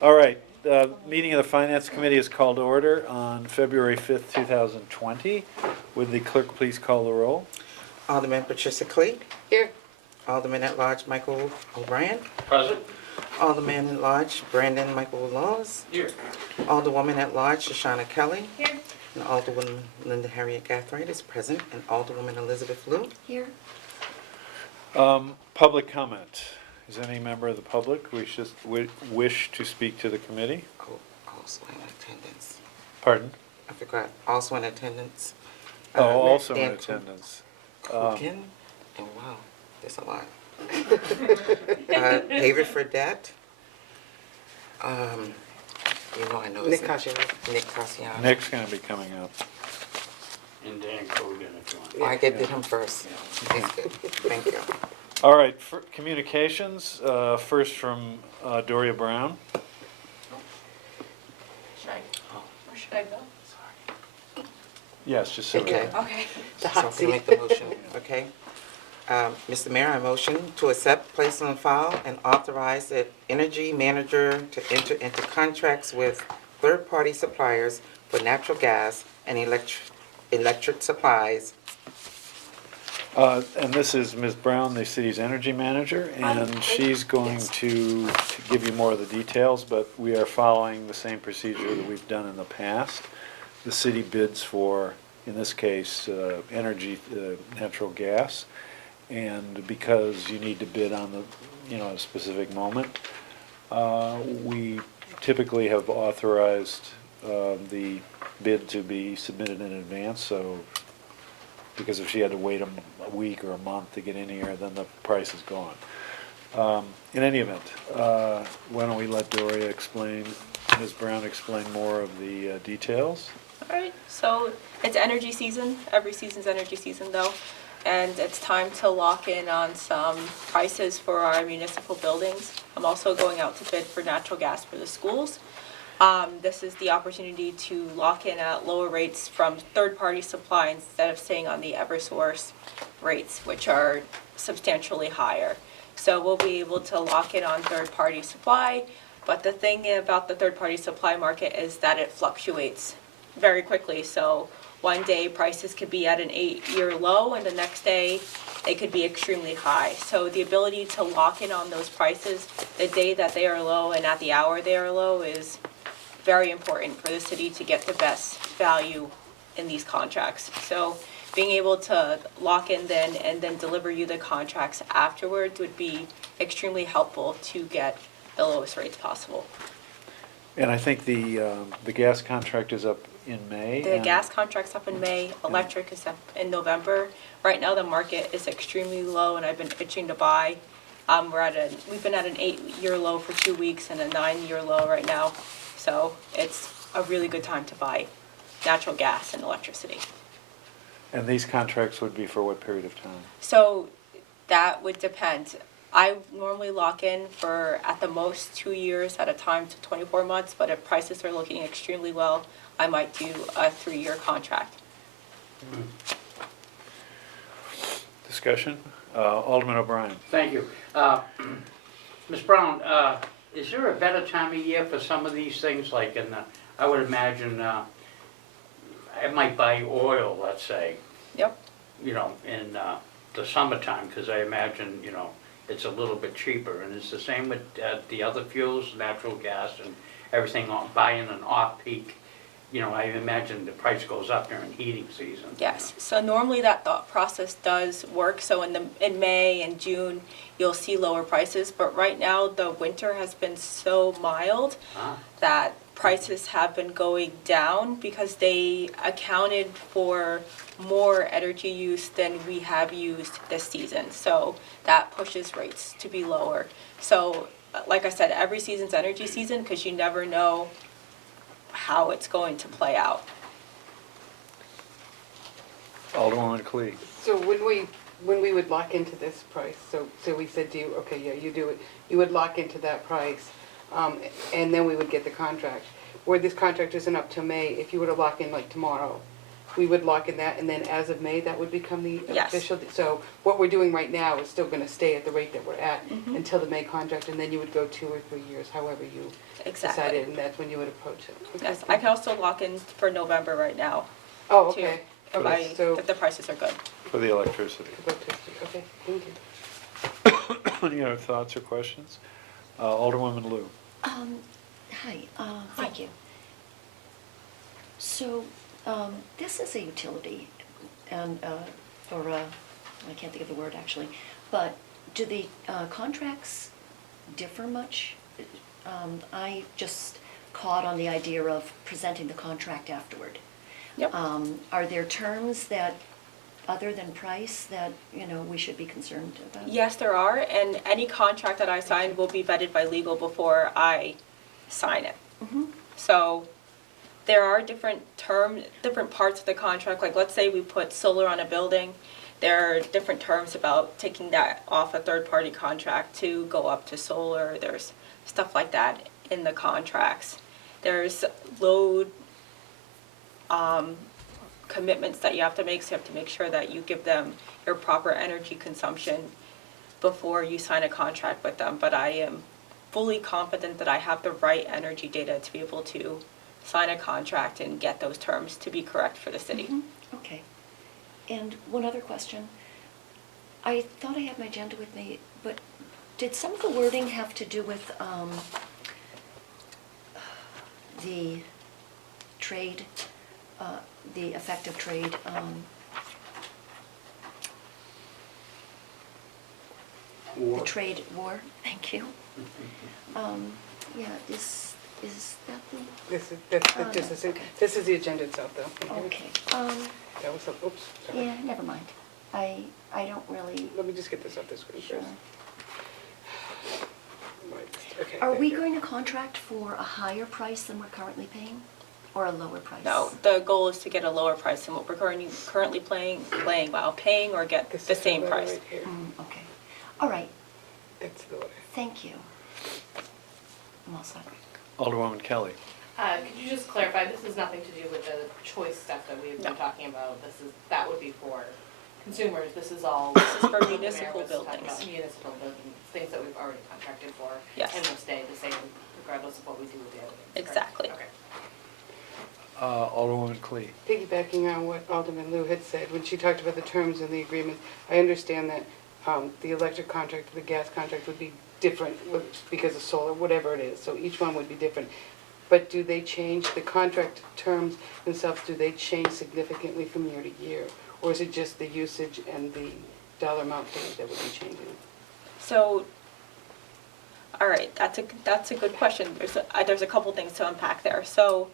All right, the meeting of the Finance Committee is called to order on February 5th, 2020. Would the clerk please call the roll? Alderman Patricia Clee. Here. Alderman at Large Michael O'Brien. Present. Alderman at Large Brandon Michael Laws. Here. Alderwoman at Large Shoshana Kelly. Here. And Alderwoman Linda Harriet Gathright is present, and Alderwoman Elizabeth Lou. Here. Public comment. Is any member of the public wish to speak to the committee? Oh, also in attendance. Pardon? I forgot. Also in attendance. Also in Dan attendance. Coogan. And wow, there's a lot. David Fredette. I know Nick it's Casciano. Nick Casciano. Nick's going to be coming up. And Dan Cogan if you want. Oh, I did him first. He's good. Thank you. All right, for communications, first from Doria Brown. Should I? Where should I go? Yes, just so. Okay. Okay. The So hot can seat. make the motion, okay? Mr. Mayor, I motion to accept, place on file, and authorize the energy manager to enter into contracts with third-party suppliers for natural gas and electric supplies. And this is Ms. Brown, the city's energy manager, and she's going to give you more of the details, but we are following the same procedure that we've done in the past. The city bids for, in this case, energy, natural gas, and because you need to bid on the, a specific moment, we typically have authorized the bid to be submitted in advance, so because if she had to wait a week or a month to get in here, then the price is gone. In any event, why don't we let Doria explain, Ms. Brown explain more of the details? All right, so it's energy season. Every season's energy season though. And it's time to lock in on some prices for our municipal buildings. I'm also going out to bid for natural gas for the schools. This is the opportunity to lock in at lower rates from third-party supply instead of staying on the Eversource rates, which are substantially higher. So we'll be able to lock in on third-party supply, but the thing about the third-party supply market is that it fluctuates very quickly. So one day prices could be at an 8-year low, and the next day they could be extremely high. So the ability to lock in on those prices the day that they are low and at the hour they are low is very important for the city to get the best value in these contracts. So being able to lock in then and then deliver you the contracts afterwards would be extremely helpful to get the lowest rates possible. And I think the gas contract is up in May. The gas contract's up in May, electric is up in November. Right now the market is extremely low and I've been itching to buy. We've been at an 8-year low for 2 weeks and a 9-year low right now. So it's a really good time to buy natural gas and electricity. And these contracts would be for what period of time? So that would depend. I normally lock in for at the most 2 years at a time to 24 months, but if prices are looking extremely well, I might do a 3-year contract. Discussion? Alderman O'Brien. Thank you. Ms. Brown, is there a better time of year for some of these things? Like I would imagine I might buy oil, let's say. Yep. In the summertime, because I imagine, it's a little bit cheaper. And it's the same with the other fuels, natural gas and everything, buying an off-peak. I imagine the price goes up during heating season. Yes, so normally that thought process does work. So in May and June, you'll see lower prices. But right now, the winter has been so mild that prices have been going down because they accounted for more energy use than we have used this season. So that pushes rates to be lower. So like I said, every season's energy season because you never know how it's going to play out. Alderwoman Clee. So when we would lock into this price, so we said to you, okay, yeah, you do it, you would lock into that price, and then we would get the contract. Where this contract isn't up till May, if you were to lock in like tomorrow, we would lock in that, and then as of May, that would become the Yes. official. So what we're doing right now is still gonna stay at the rate that we're at Mhm. until the May contract, and then you would go 2 or 3 years, however you Exactly. decided, and that's when you would approach it. Okay, Yes, thank I you. can also lock in for November right now, Oh, too. okay. If Okay, so, if the prices are good. For the electricity. okay, thank you. Any other thoughts or questions? Alderwoman Lou. Hi, thank you. So, this is a utility, and, or, I can't think of the word actually, but do the contracts differ much? I just caught on the idea of presenting the contract afterward. Yep. Are there terms that, other than price, that, we should be concerned about? Yes, there are, and any contract that I sign will be vetted by legal before I sign it. Mhm. So there are different parts of the contract, like let's say we put solar on a building, there are different terms about taking that off a third-party contract to go up to solar, there's stuff like that in the contracts. There's load commitments that you have to make, so you have to make sure that you give them your proper energy consumption before you sign a contract with them. But I am fully confident that I have the right energy data to be able to sign a contract and get those terms to be correct for the city. Mhm. Okay. And one other question. I thought I had my agenda with me, but did some of the wording have to do with the trade, the effective trade? War. The trade war, thank you. Yeah, is that This is the agenda itself, though. the, okay, That was, oops, sorry. yeah, never mind. I don't really, Let me just get this off the screen sure. first. Right, okay, Are there we you go. going to contract for a higher price than we're currently paying, or a lower price? No, the goal is to get a lower price than what we're currently paying or get This the is same letter price. right here. Okay, all right, It's the letter. thank you. I'm all set. Alderwoman Kelly. Could you just clarify, this has nothing to do with the choice stuff that we've No. been talking about? That would be for consumers, this is all. This is for what the mayor municipal was talking buildings. about, Municipal buildings, things that we've already contracted for. Yes. And will stay the same regardless of what we do with the other ones. correct? Exactly. Okay. Alderwoman Clee. Piggybacking on what Alderman Lou had said, when she talked about the terms in the agreement, I understand that the electric contract, the gas contract would be different because of solar, whatever it is, so each one would be different. But do they change, the contract terms themselves, do they change significantly from year to year? Or is it just the usage and the dollar amount paid that would be changing? So, all right, that's a good question. There's a couple things to unpack there. So,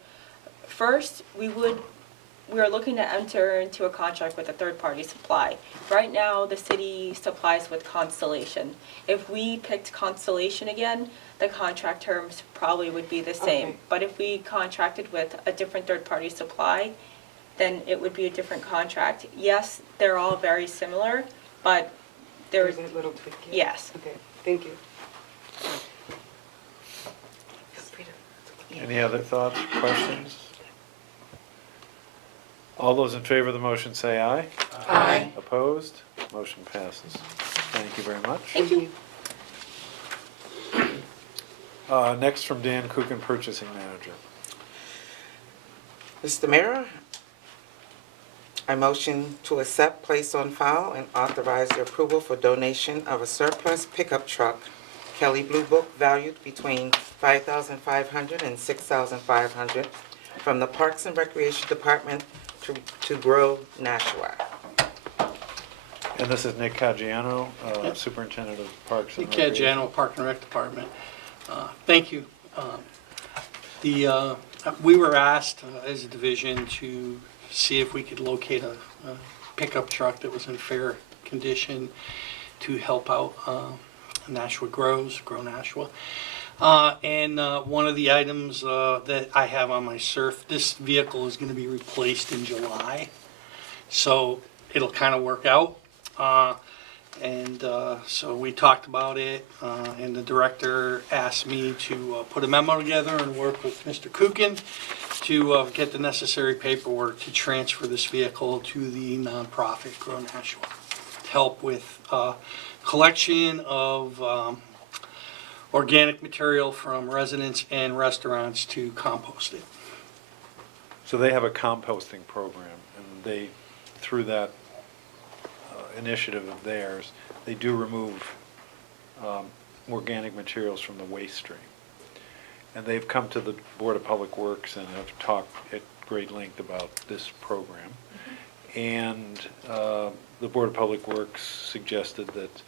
first, we are looking to enter into a contract with a third-party supply. Right now, the city supplies with Constellation. If we picked Constellation again, the contract terms probably would be the same. Okay. But if we contracted with a different third-party supply, then it would be a different contract. Yes, they're all very similar, but there's, There's a little tweak, yeah. yes. Okay, thank you. Yeah. Any other thoughts, questions? All those in favor of the motion say aye. Aye. Opposed? Motion passes. Thank you very much. Thank you. Next from Dan Coogan, Purchasing Manager. Mr. Mayor, I motion to accept, place on file, and authorize the approval for donation of a surplus pickup truck, Kelly Blue Book, valued between $5,500 and $6,500, from the Parks and Recreation Department to GOV Nashua. And this is Nick Caggiano, Superintendent of Parks and Nick Recreation. Caggiano, Park and Rec Department. Thank you. We were asked as a division to see if we could locate a pickup truck that was in fair condition to help out Nashua Grow Nashua. And one of the items that I have on my surf, this vehicle is going to be replaced in July. So it'll kind of work out. And so we talked about it, and the director asked me to put a memo together and work with Mr. Kukin to get the necessary paperwork to transfer this vehicle to the nonprofit Grow Nashua. Help with collection of organic material from residents and restaurants to compost it. So they have a composting program, and they, through that initiative of theirs, they do remove organic materials from the waste stream. And they've come to the Board of Public Works and have talked at great length about this program. And the Board of Public Works suggested that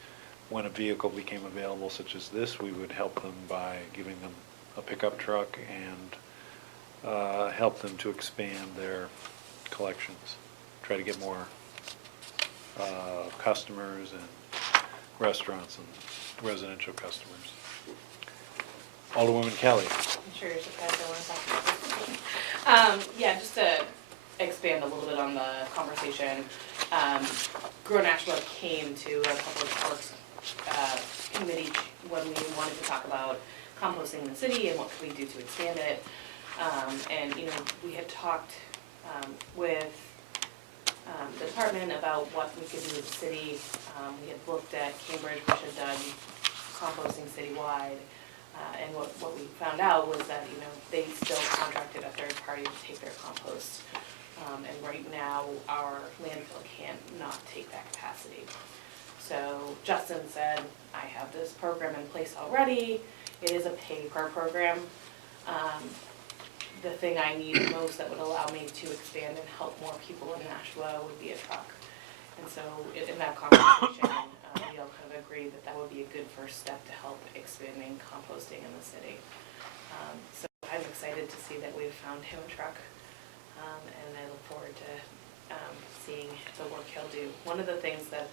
when a vehicle became available such as this, we would help them by giving them a pickup truck and help them to expand their collections, try to get more customers and restaurants and residential customers. Alderwoman Kelly. I'm sure you're surprised I want to talk about this. Yeah, just to expand a little bit on the conversation, Grow Nashua came to a Public Works committee when we wanted to talk about composting in the city and what could we do to expand it. And, you know, we had talked with the department about what we could do as a city. We had looked at Cambridge, which had done composting citywide. And what we found out was that, you know, they still contracted a third party to take their compost. And right now, our landfill can't not take that capacity. So Justin said, I have this program in place already. It is a pay-per program. The thing I need most that would allow me to expand and help more people in Nashua would be a truck. And so in that conversation, we all kind of agreed that that would be a good first step to help expanding composting in the city. So I'm excited to see that we've found him a truck, and I look forward to seeing the work he'll do. One of the things that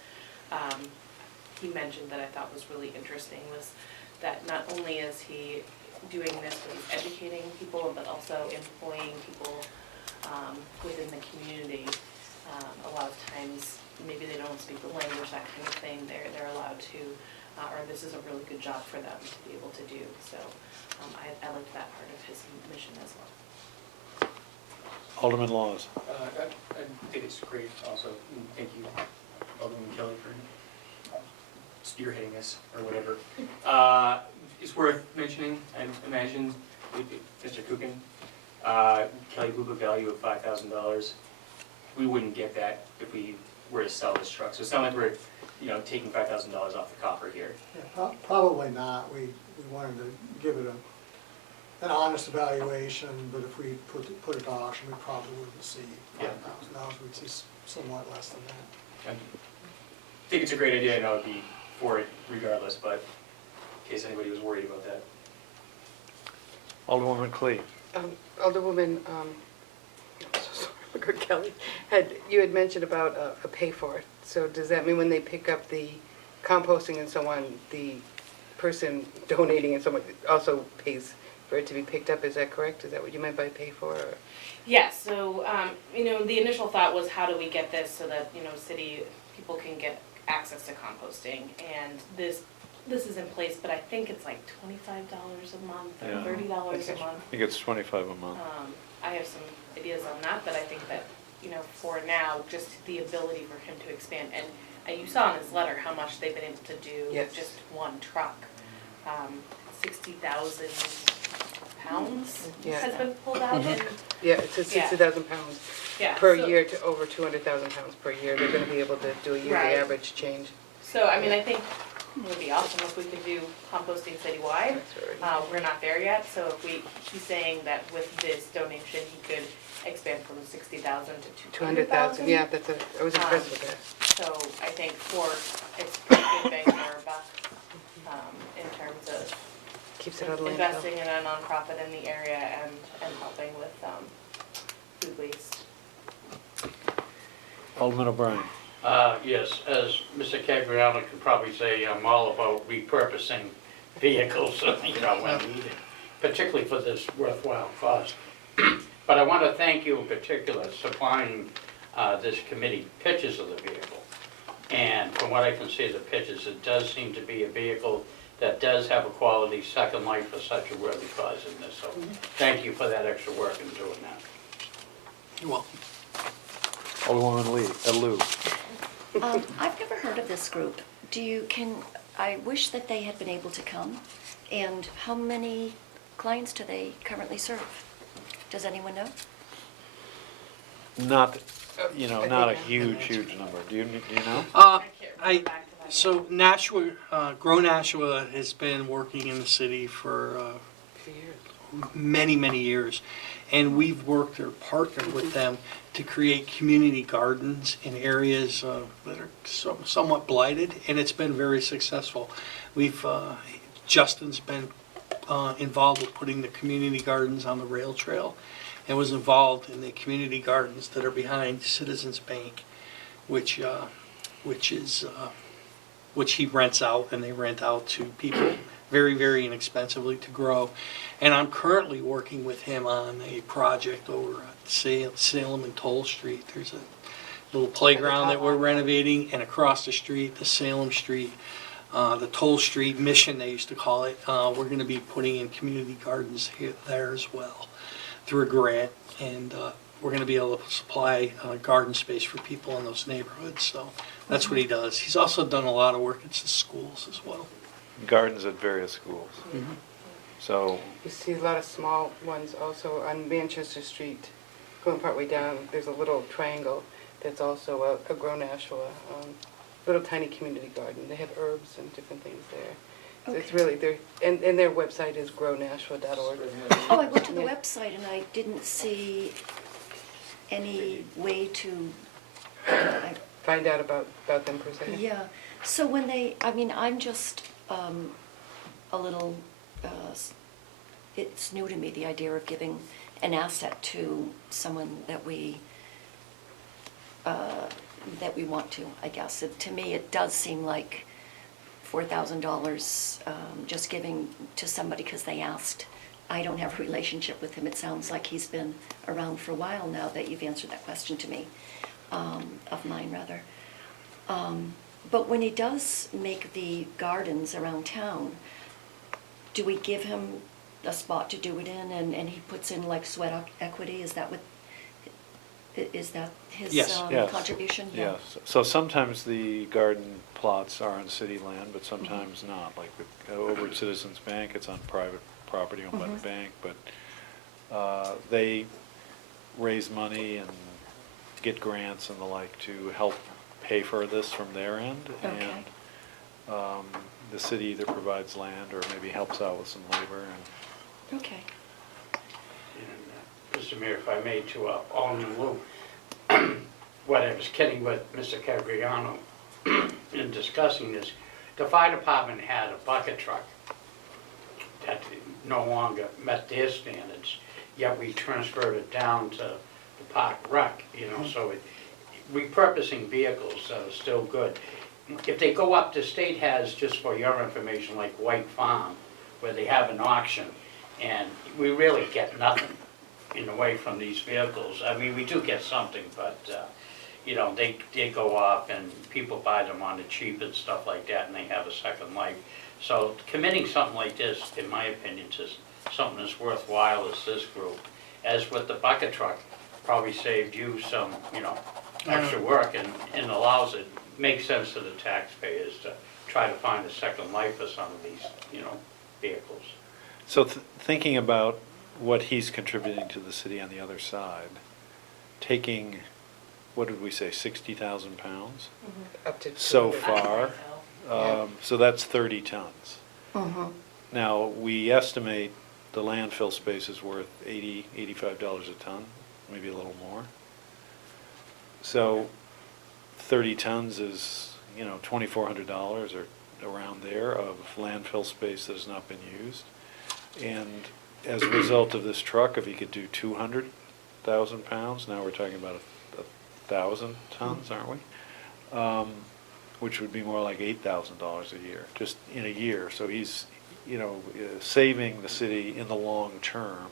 he mentioned that I thought was really interesting was that not only is he doing this, but he's educating people, but also employing people within the community. A lot of times, maybe they don't speak the language, that kind of thing. They're allowed to, or this is a really good job for them to be able to do. So I like that part of his mission as well. Alderman Laws. I think it's great also. Thank you, Alderman Kelly, for spearheading this or whatever. It's worth mentioning, I imagine, Mr. Kukin, Kelly Blue Book value of $5,000. We wouldn't get that if we were to sell this truck. So it's not like we're, you know, taking $5,000 off the copper here. Yeah, probably not. We wanted to give it an honest evaluation, but if we put it to auction, we probably wouldn't see $5,000. We'd see somewhat less than that. I think it's a great idea, and I would be for it regardless, but in case anybody was worried about that. Alderwoman Clee. Alderwoman, I'm so sorry, Margaret Kelly, you had mentioned about a pay for it. So does that mean when they pick up the composting and so on, the person donating and so on also pays for it to be picked up? Is that correct? Is that what you meant by pay for? Or? Yes, so, you know, the initial thought was how do we get this so that, you know, city people can get access to composting, and this is in place, but I think it's like $25 a month or Yeah. $30 a month. I think it's $25 a month. I have some ideas on that, but I think that, you know, for now, just the ability for him to expand, and you saw in his letter how much they've been able to do Yes. with just one truck. 60,000 pounds Yeah. has been pulled out, and Yeah, it says Yeah. 60,000 pounds yeah. per so- year to over 200,000 pounds per year. They're gonna be able to do a yearly Right. average change. So, I mean, I think it would be awesome if we could do composting citywide. That's already- We're not there yet, so if he's saying that with this donation, he could expand from 60,000 to 200,000. 200,000, yeah, I was impressed with that. So I think it's pretty good bang for our buck, in terms of Keeps it out of landfill. investing in a nonprofit in the area and helping with food waste. Alderman O'Brien. Yes, as Mr. Cagliano can probably say, I'm all about repurposing vehicles, you know, when needed, particularly for this worthwhile cause. But I want to thank you in particular supplying this committee pictures of the vehicle. And from what I can see of the pictures, it does seem to be a vehicle that does have a quality second life for such a worthy cause in this. So thank you for that extra work in doing that. You're welcome. Alderwoman Lou. I've never heard of this group. I wish that they had been able to come. And how many clients do they currently serve? Does anyone know? Not, I not a think huge number. Do you know? So Nashua, Grow Nashua has been working in the city for For years. many years. And we've worked or partnered with them to create community gardens in areas that are somewhat blighted, and it's been very successful. Justin's been involved with putting the community gardens on the rail trail, and was involved in the community gardens that are behind Citizens Bank, which he rents out, and they rent out to people very inexpensively to grow. And I'm currently working with him on a project over at Salem and Toll Street. There's a little playground that we're renovating, and across the street, the Salem Street, the Toll Street Mission, they used to call it, we're gonna be putting in community gardens there as well through a grant, and we're gonna be able to supply garden space for people in those neighborhoods, so that's what he does. He's also done a lot of work at the schools as well. Gardens at various schools. So, You see a lot of small ones also on Manchester Street, going partway down, there's a little triangle that's also a Grow Nashua, little tiny community garden. They have herbs and different things there. So it's Okay. really, and their website is grownashua.org. Oh, I went to the Yeah. website and I didn't see any way to, Find out about them per se. yeah. So when I'm just a little, it's new to me, the idea of giving an asset to someone that we want to, I guess. To me, it does seem like $4,000 just giving to somebody because they asked. I don't have a relationship with him. It sounds like he's been around for a while now that you've answered that question to me, of mine rather. But when he does make the gardens around town, do we give him a spot to do it in, and he puts in like sweat equity? Is that his Yes. Yes. contribution? Yeah. yes. So sometimes the garden plots are on city land, but sometimes not. Like over at Citizens Bank, it's on private property owned by the bank, but they raise money and get grants and the like to help pay for this from their end. Okay. And the city either provides land or maybe helps out with some labor. And Okay. And, Mr. Mayor, if I may, to Alderman Lou, what I was kidding with Mr. Cagriano in discussing this, the fire department had a bucket truck that no longer met their standards, yet we transferred it down to the park rec, so repurposing vehicles are still good. If they go up, the state has, just for your information, like White Farm, where they have an auction, and we really get nothing in a way from these vehicles. I mean, we do get something, but, they go up and people buy them on the cheap and stuff like that, and they have a second life. So committing something like this, in my opinion, to something that's worthwhile is this group. As with the bucket truck, probably saved you some, extra work and allows it, makes sense to the taxpayers to try to find a second life for some of these, vehicles. so thinking about what he's contributing to the city on the other side, taking, what did we say, 60,000 pounds? Up to So 200. far, Yeah. so that's 30 tons. Mm-hmm. Now, we estimate the landfill space is worth $85 a ton, maybe a little more. So 30 tons is, $2,400 or around there of landfill space that has not been used. And as a result of this truck, if he could do 200,000 pounds, now we're talking about 1,000 tons, aren't we? Which would be more like $8,000 a year, just in a year. So he's, saving the city in the long term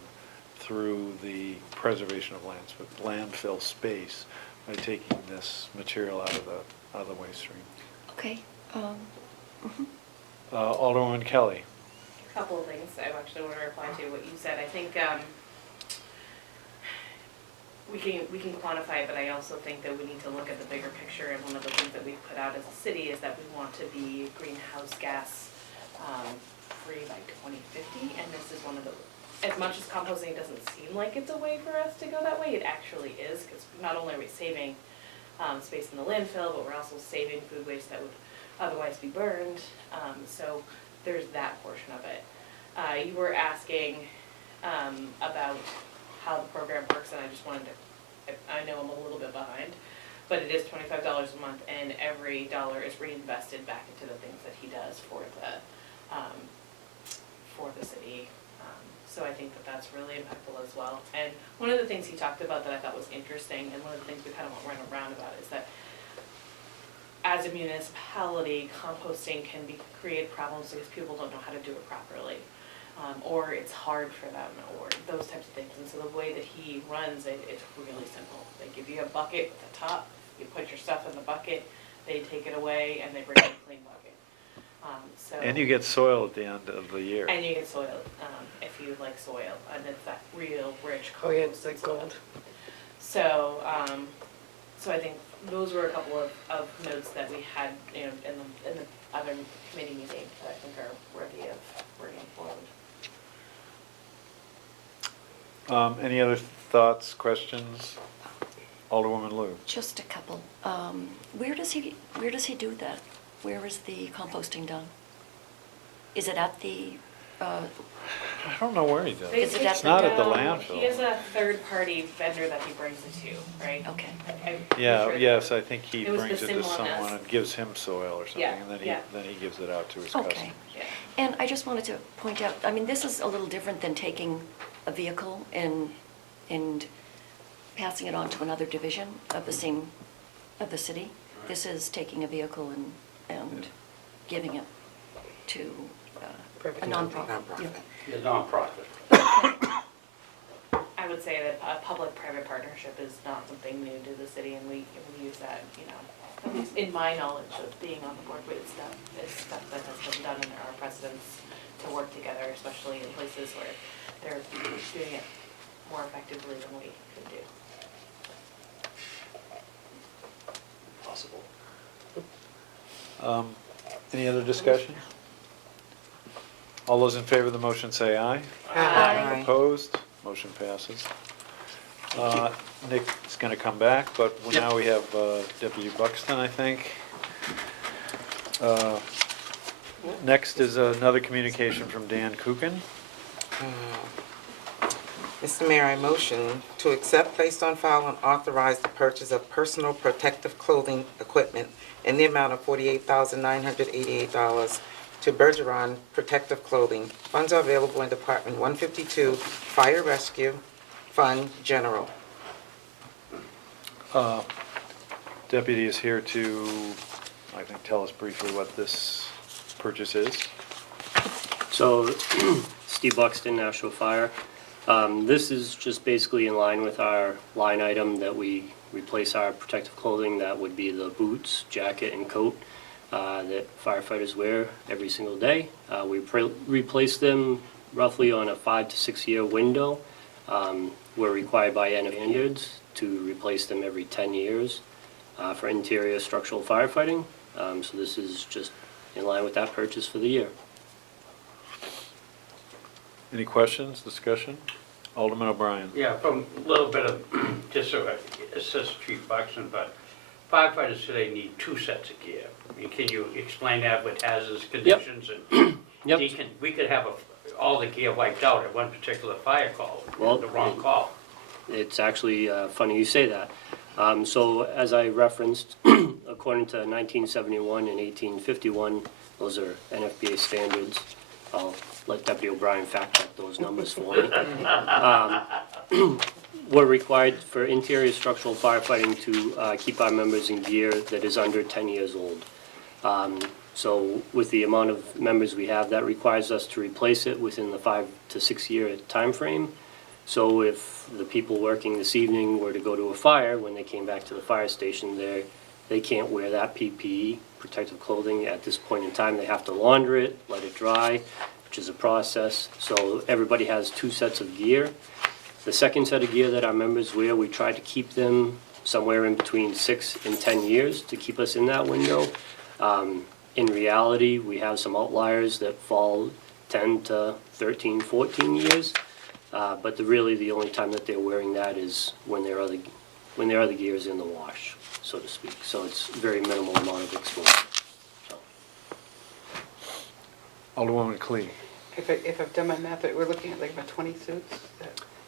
through the preservation of landfill space by taking this material out of the waste stream. Okay, mhm. Alderwoman Kelly. Couple of things I actually want to reply to what you said. I think we can quantify it, but I also think that we need to look at the bigger picture. And one of the things that we've put out as a city is that we want to be greenhouse gas free by 2050. And this is one of the, as much as composting doesn't seem like it's a way for us to go that way, it actually is, because not only are we saving space in the landfill, but we're also saving food waste that would otherwise be burned. So there's that portion of it. You were asking about how the program works, and I just wanted to, I know I'm a little bit behind, but it is $25 a month, and every dollar is reinvested back into the things that he does for the city. So I think that that's really impactful as well. And one of the things he talked about that I thought was interesting, and one of the things we kind of went around about, is that as a municipality, composting can create problems because people don't know how to do it properly. Or it's hard for them, or those types of things. And so the way that he runs it, it's really simple. They give you a bucket at the top, you put your stuff in the bucket, they take it away, and they bring you a clean bucket. And you get soil at the end of the year. And you get soil, if you like soil, and it's that real rich Oh, yeah, it's composted like soil. gold. So, so I think those were a couple of notes that we had, you know, in the other committee meeting that I think are worthy of bringing forward. Any other thoughts, questions? Alderwoman Lou. Just a couple. Where does he do that? Where is the composting done? Is it at the, I don't know where he does. Is it at It's not at the He landfill. has a third-party vendor that he brings it to, right? okay. I'm Yeah, sure yes, I think he It was the brings it to same one as- someone and gives him soil or something, Yeah, and yeah. then he gives it out to his customers. Okay. Yeah. And I just wanted to point out, I mean, this is a little different than taking a vehicle and passing it on to another division of the city. This is taking a vehicle and giving it to a nonprofit. Mm-hmm. The nonprofit. I would say that a public-private partnership is not something new to the city, and we use that, you know, at least in my knowledge of being on the board, but it's stuff that has been done in our precedents to work together, especially in places where they're doing it more effectively than we could do. Possible. Any other discussion? All those in favor of the motion say aye. Aye. Opposed? Motion passes. Nick's gonna come back, but now we have Deputy Buxton, I think. Next is another communication from Dan Kuchen. Mr. Mayor, I motion to accept, place on file, and authorize the purchase of personal protective clothing equipment in the amount of $48,988 to Bergeron Protective Clothing. Funds are available in Department 152 Fire Rescue Fund General. Deputy is here to, I think, tell us briefly what this purchase is. So, Steve Buxton, National Fire. This is just basically in line with our line item that we replace our protective clothing. That would be the boots, jacket, and coat that firefighters wear every single day. We replace them roughly on a 5 to 6 year window. We're required by NF standards to replace them every 10 years for interior structural firefighting. So this is just in line with that purchase for the year. Any questions, discussion? Alderman O'Brien. Yeah, from a little bit of, just so it says Chief Buxton, but firefighters today need 2 sets of gear. I mean, can you explain that with hazardous conditions? And Yep. we could have all the gear wiped out at one particular fire call, Well, the wrong call. It's actually funny you say that. So as I referenced, according to 1971 and 1851, those are NFPA standards. I'll let Deputy O'Brien fact check those numbers for me. We're required for interior structural firefighting to keep our members in gear that is under 10 years old. So with the amount of members we have, that requires us to replace it within the 5 to 6 year time frame. So if the people working this evening were to go to a fire, when they came back to the fire station, they can't wear that PPE, protective clothing, at this point in time. They have to launder it, let it dry, which is a process. So everybody has 2 sets of gear. The second set of gear that our members wear, we try to keep them somewhere in between 6 and 10 years to keep us in that window. In reality, we have some outliers that fall 10 to 13, 14 years. But really, the only time that they're wearing that is when their other gear is in the wash, so to speak. So it's very minimal amount of exposure. So, Alderwoman Clee. If I've done my math right, we're looking at like about 20 suits?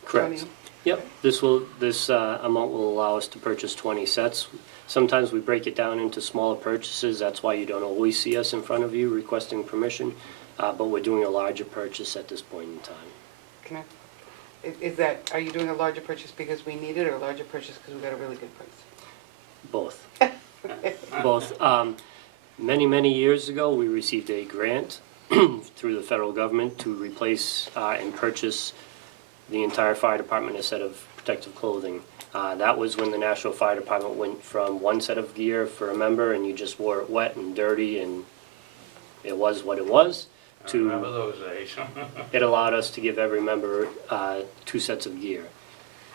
correct. 20? Yep, this amount will allow us to purchase 20 sets. Sometimes we break it down into smaller purchases, that's why you don't always see us in front of you requesting permission, but we're doing a larger purchase at this point in time. Can I, is that, are you doing a larger purchase because we need it, or a larger purchase because we got a really good price? Both. Both. Many, many years ago, we received a grant through the federal government to replace and purchase the entire fire department a set of protective clothing. That was when the National Fire Department went from 1 set of gear for a member and you just wore it wet and dirty and it was what it was, I remember those days. it allowed us to give every member 2 sets of gear.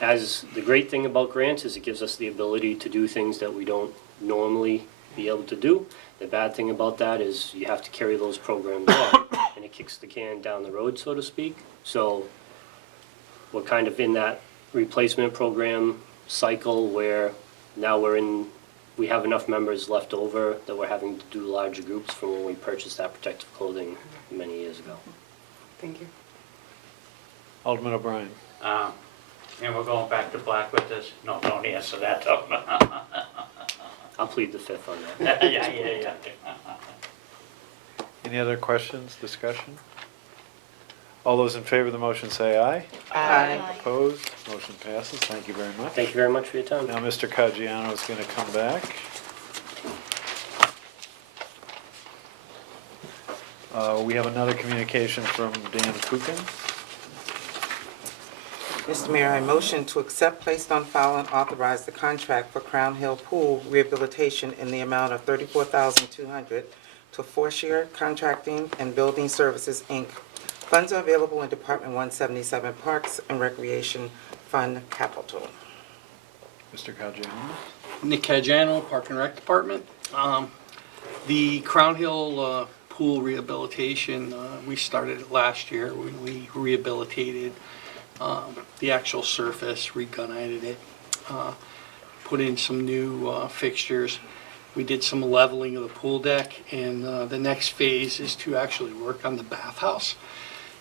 As the great thing about grants is it gives us the ability to do things that we don't normally be able to do. The bad thing about that is you have to carry those programs on and it kicks the can down the road, so to speak. So we're kind of in that replacement program cycle where now we have enough members left over that we're having to do larger groups from when we purchased that protective clothing many years ago. Thank you. Alderman O'Brien. And we're going back to black with this? No, don't answer that, though. I'll plead the fifth on that. Yeah. Any other questions, discussion? All those in favor of the motion say aye. Aye. Opposed? Motion passes. Thank you very much. Thank you very much for your time. Now Mr. Caggiano is going to come back. We have another communication from Dan Kukin. Mr. Mayor, I motion to accept, placed on file, and authorize the contract for Crown Hill Pool rehabilitation in the amount of $34,200 to Forshire Contracting and Building Services, Inc. Funds are available in Department 177 Parks and Recreation Fund Capital. Mr. Caggiano. Nick Caggiano, Park and Rec Department. The Crown Hill Pool rehabilitation, we started it last year when we rehabilitated the actual surface, regunite it, put in some new fixtures. We did some leveling of the pool deck, and the next phase is to actually work on the bathhouse.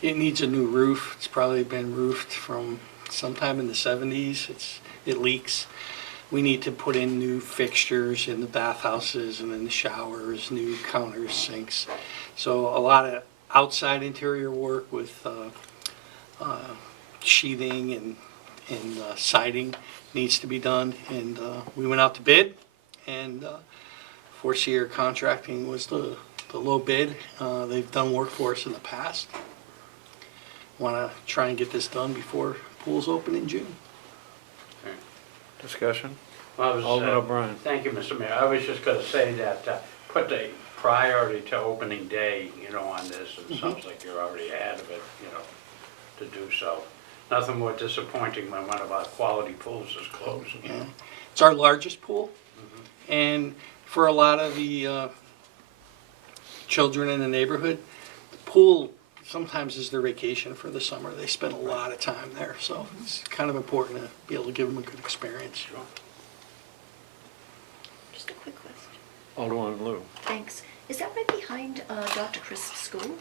It needs a new roof. It's probably been roofed from sometime in the 70s. It leaks. We need to put in new fixtures in the bathhouses and in the showers, new counters, sinks. So a lot of outside interior work with sheathing and siding needs to be done. And we went out to bid, and Forshire Contracting was the low bid. They've done work for us in the past. Want to try and get this done before pools open in June. Discussion? Well, I was, Alderman O'Brien. Thank you, Mr. Mayor. I was just gonna say that, put the priority to opening day, on this. It sounds like you're already ahead of it, to do so. Nothing more disappointing when one of our quality pools is closed. Yeah. It's our largest pool, and for a lot of the children in the neighborhood, the pool sometimes is their vacation for the summer. They spend a lot of time there, so it's kind of important to be able to give them a good experience. Just a quick question. Alderwoman Lou. Thanks. Is that right behind Dr. Crisp's school?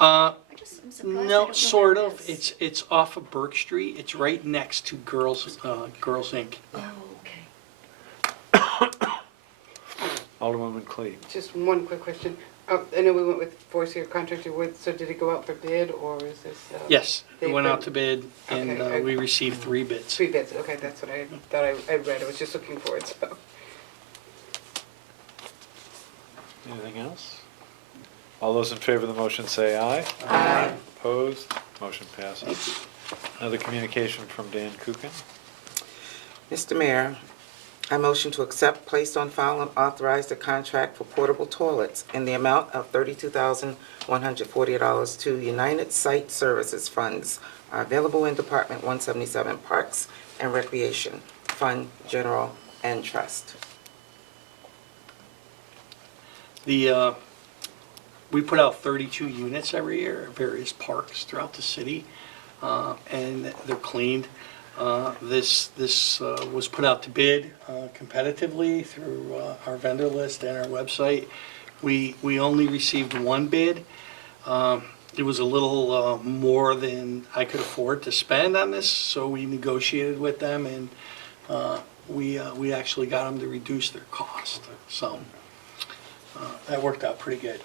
Uh, I'm surprised I don't no, know sort where of. it is. It's off of Burke Street. It's right next to Girls Inc. Oh, okay. Alderwoman Clee. Just one quick question. I know we went with Forshire Contractor, so did it go out for bid, or is this? Yes, it they went out bid- to bid, and Okay, we received 3 bids. 3 bids, okay, that's what I thought I read, I was just looking for it, so. Anything else? All those in favor of the motion say aye. Aye. Opposed? Motion passes. Another communication from Dan Kukin. Mr. Mayor, I motion to accept, place on file, and authorize the contract for portable toilets in the amount of $32,140 to United Site Services funds are available in Department 177 Parks and Recreation Fund, General, and Trust. We put out 32 units every year at various parks throughout the city, and they're cleaned. This was put out to bid competitively through our vendor list and our website. We only received one bid. It was a little more than I could afford to spend on this, so we negotiated with them, and we actually got them to reduce their cost. So that worked out pretty good.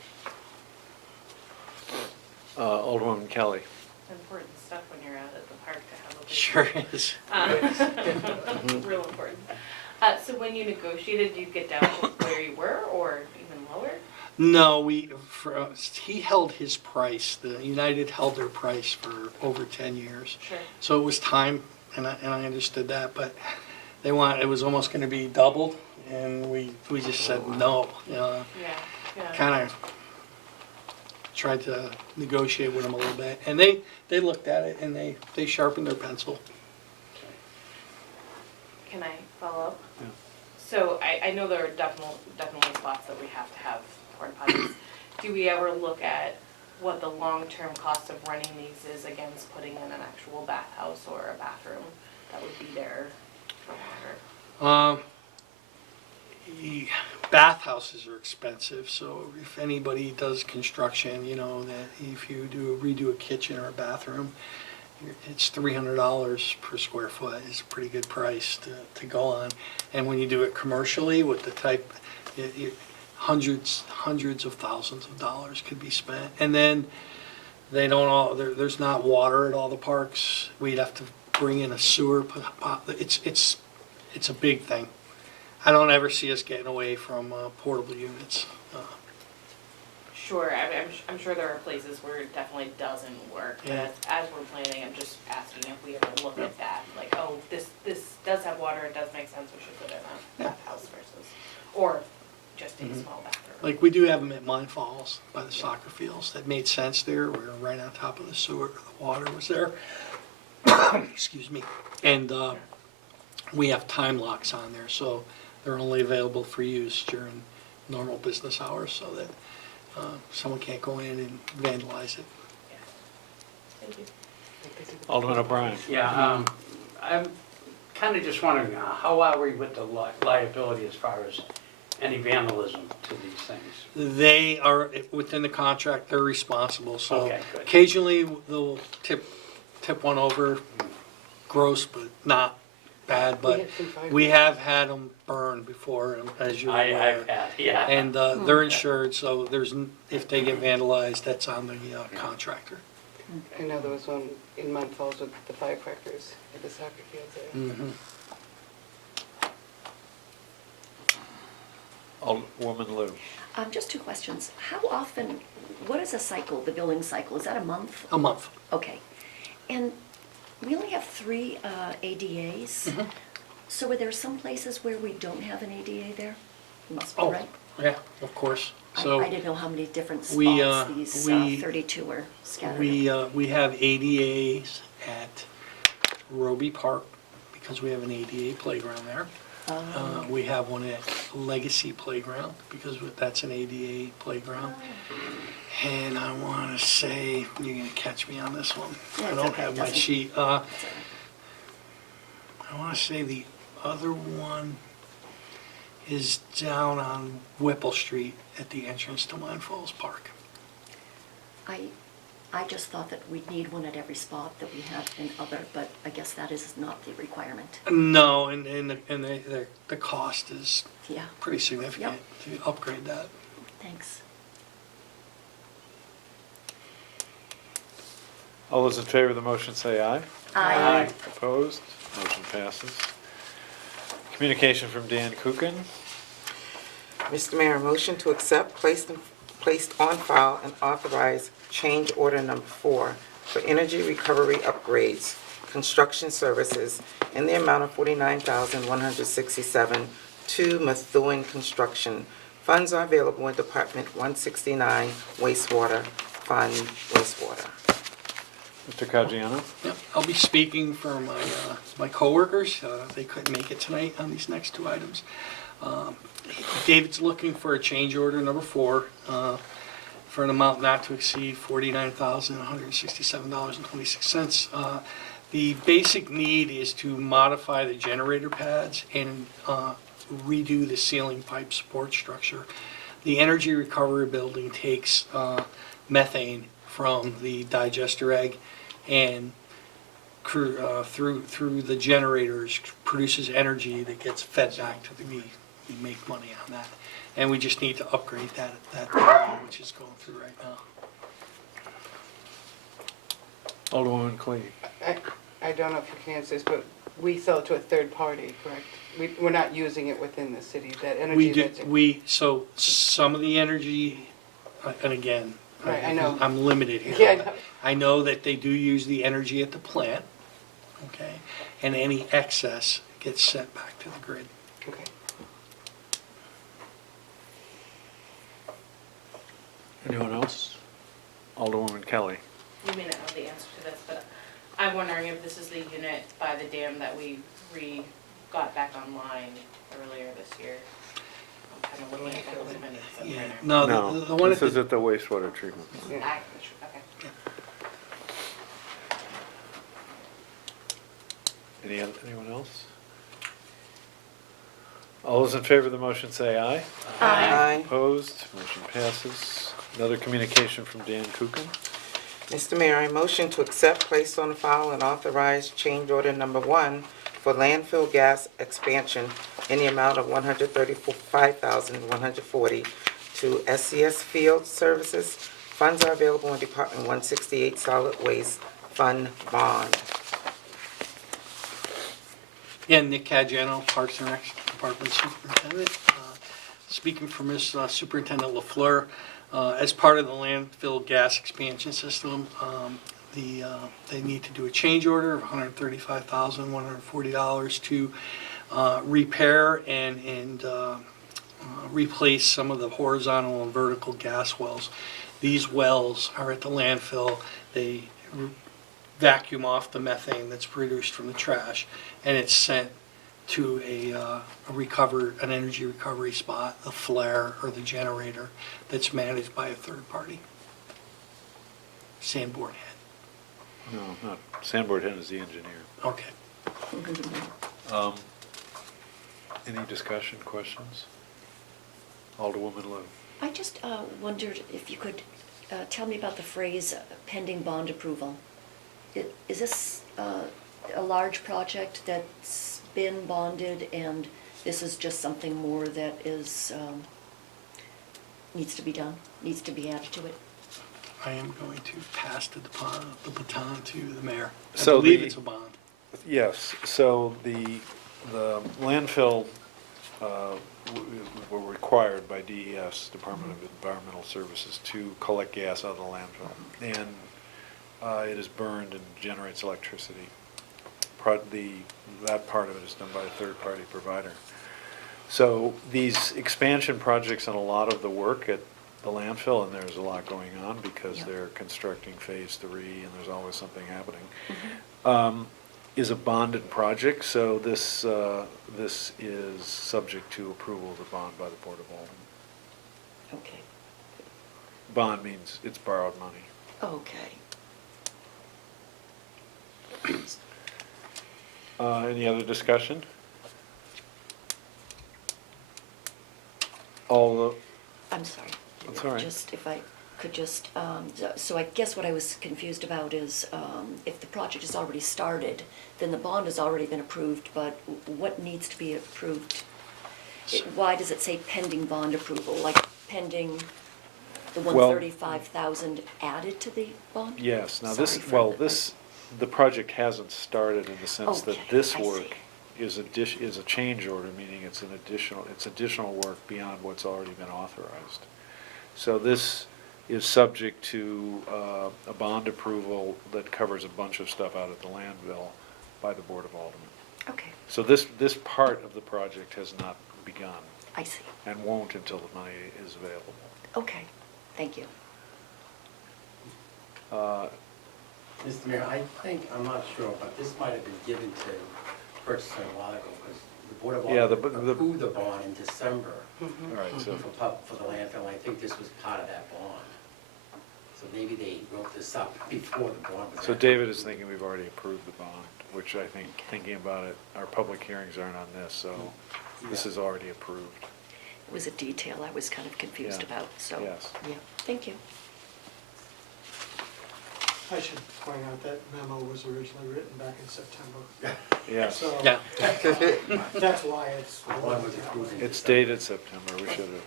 Alderwoman Kelly. Important stuff when you're out at the park to have a big. Sure is. Real important. So when you negotiated, did you get down to where you were or even lower? No, he held his price. The United held their price for over 10 years. Sure. So it was time, and I understood that, but it was almost going to be doubled, and we just said no. Yeah. Kind of tried to negotiate with them a little bit, and they looked at it and they sharpened their pencil. Can I follow up? Yeah. So I know there are definitely spots that we have to have porta potties. Do we ever look at what the long-term cost of running these is against putting in an actual bathhouse or a bathroom that would be there for longer? Bathhouses are expensive, so if anybody does construction, that if you redo a kitchen or a bathroom, it's $300 per square foot is a pretty good price to go on. And when you do it commercially with the type, hundreds of thousands of dollars could be spent. And then there's not water at all the parks. We'd have to bring in a sewer pot. It's a big thing. I don't ever see us getting away from portable units. Sure, I'm sure there are places where it definitely doesn't work. But Yeah. as we're planning, I'm just asking if we ever look at that. Like, oh, this does have water, it does make sense, we should put it in a Yeah. bathhouse versus, or just a small bathroom. Like, we do have them at Mine Falls by the soccer fields. That made sense there. We were right on top of the sewer. The water was there. Excuse me. And we have time locks on there, so they're only available for use during normal business hours, so that someone can't go in and vandalize it. Thank you. Alderman O'Brien. Yeah, I'm kind of just wondering, how are we with the liability as far as any vandalism to these things? They are within the contract. They're responsible. So Okay, good. occasionally they'll tip one over, gross, but not bad. But we have had them burn before, as you're aware. I've had, yeah. And they're insured, so if they get vandalized, that's on the contractor. I know there was one in Mount Falls with the firecrackers at the soccer field there. Mm-hmm. Alderwoman Lou. Just two questions. How often, what is a cycle, the billing cycle? Is that a month? A month. Okay. And we only have 3 ADAs. So are there some places where we don't have an ADA there? Must be, Oh, right? yeah, of course. I So didn't know how many different spots we, these we- 32 are scattered in. we have ADAs at Roby Park because we have an ADA playground there. We have one at Legacy Playground because that's an ADA playground. And I want to say, you're going to catch me on this one. Yeah, I it's don't okay, have my doesn't- sheet. That's all I want to say the other one is down on Whipple Street at the entrance to Mine Falls Park. right. I just thought that we'd need one at every spot that we have in other, but I guess that is not the requirement. No, and the cost is Yeah, pretty significant to upgrade that. thanks. All those in favor of the motion say aye. Aye. Opposed? Motion passes. Communication from Dan Kukin. Mr. Mayor, motion to accept, placed on file, and authorize change order number 4 for energy recovery upgrades construction services in the amount of $49,167 to Methuen Construction. Funds are available in Department 169 Wastewater Fund Wastewater. Mr. Caggiano? Yep, I'll be speaking for my coworkers. They couldn't make it tonight on these next two items. David's looking for a change order number 4 for an amount not to exceed $49,167.26. The basic need is to modify the generator pads and redo the ceiling pipe support structure. The energy recovery building takes methane from the digester egg and through the generators produces energy that gets fed back to the we make money on that, and we just need to upgrade that building, which is going through right now. Alderwoman Clegg? I don't know if you can answer this, but we sell it to a third party, correct? We're not using it within the city, that energy that's. So some of the energy, and again, Right, I know. I'm limited here. Yeah, I know. I know that they do use the energy at the plant, okay, and any excess gets sent back to the grid. Okay. Anyone else? Alderwoman Kelly? You may not know the answer to this, but I'm wondering if this is the unit by the dam that we got back online earlier this year. I'm kind of looking at those minutes up Yeah, right no, No, the one this at is the, at the wastewater treatment plant. Yeah. now. Okay. Anyone else? All those in favor of the motion say aye. Aye. Opposed, motion passes. Another communication from Dan Kuchen. Mr. Mayor, I motion to accept, place on file, and authorize change order number 1 for landfill gas expansion in the amount of $135,140 to SCS Field Services. Funds are available in Department 168 Solid Waste Fund Bond. yeah, Nick Caggiano, Parks and Rec Department Superintendent. Speaking for Ms. Superintendent LaFleur, as part of the landfill gas expansion system, they need to do a change order of $135,140 to repair and replace some of the horizontal and vertical gas wells. These wells are at the landfill. They vacuum off the methane that's produced from the trash, and it's sent to an energy recovery spot, a flare or the generator that's managed by a third party. Sanborn Head. No, not, Sandboard Hen is the engineer. Okay. Any discussion, questions? Alderwoman Lou? I just wondered if you could tell me about the phrase pending bond approval. Is this a large project that's been bonded and this is just something more that is, needs to be done, needs to be added to it? I am going to pass the baton to the mayor. I So believe the- it's a bond. Yes, so the landfill, were required by DES, Department of Environmental Services, to collect gas out of the landfill. And it is burned and generates electricity. That part of it is done by a third-party provider. So these expansion projects and a lot of the work at the landfill, and there's a lot going on because Yep. they're constructing phase 3 and there's always something happening, Mm-hmm. is a bonded project, so this is subject to approval of the bond by the Board of Aldermen. Okay, Bond means it's borrowed money. okay. Any other discussion? All I'm sorry. That's all right. Just, if I could just, so I guess what I was confused about is, if the project is already started, then the bond has already been approved, but what needs to be approved? Why does it say pending bond approval, like pending the Well- 135,000 added to the bond? yes, now Sorry for the project hasn't started in the sense that Okay, this I see. work is a change order, meaning it's additional work beyond what's already been authorized. So this is subject to a bond approval that covers a bunch of stuff out at the landfill, by the Board of Aldermen. Okay, So this part of the project has not begun I see. and won't until the money is available. Okay, thank you. Mr. Mayor, I think, I'm not sure, but this might have been given to purchaser a while ago, because the Board of Yeah, Aldermen approved the bond in December All right, so, for the landfill, and I think this was part of that bond. So maybe they wrote this up before the bond was. so actually David is approved. thinking we've already approved the bond, which I think, thinking about it, our public hearings aren't on this, so this Yeah. is already approved. It was a detail I was kind of confused Yeah. about, so. Yes. Yeah, thank you. I should point out that memo was originally written back in September. Yes, So Yeah. that's why it's. The bond was approved in it's December. dated September, we should have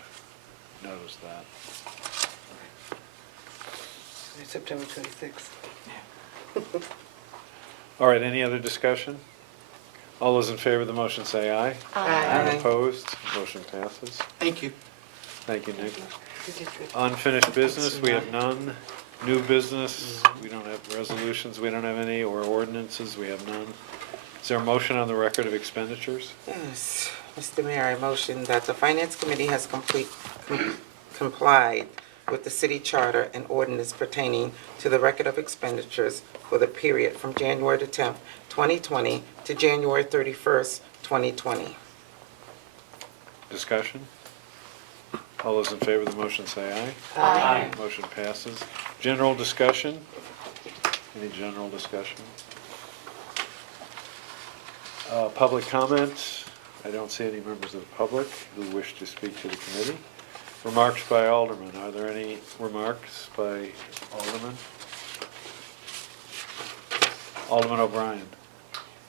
noticed that. September 26th. All right, any other discussion? All those in favor of the motion say aye. Aye. Opposed, motion passes. Thank you. Thank you, Nick. You did good. Unfinished business, we have none. New business, we don't have resolutions, we don't have any, or ordinances, we have none. Is there a motion on the record of expenditures? Yes, Mr. Mayor, I motion that the Finance Committee has complied with the city charter and ordinance pertaining to the record of expenditures for the period from January the 10th, 2020 to January 31st, 2020. Discussion? All those in favor of the motion say aye. Aye. Motion passes. General discussion? Any general discussion? Public comments? I don't see any members of the public who wish to speak to the committee. Remarks by aldermen. Are there any remarks by aldermen? Alderman O'Brien.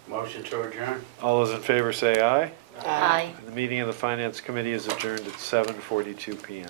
Motion to adjourn? All those in favor say aye. Aye. The meeting of the Finance Committee is adjourned at 7:42 PM.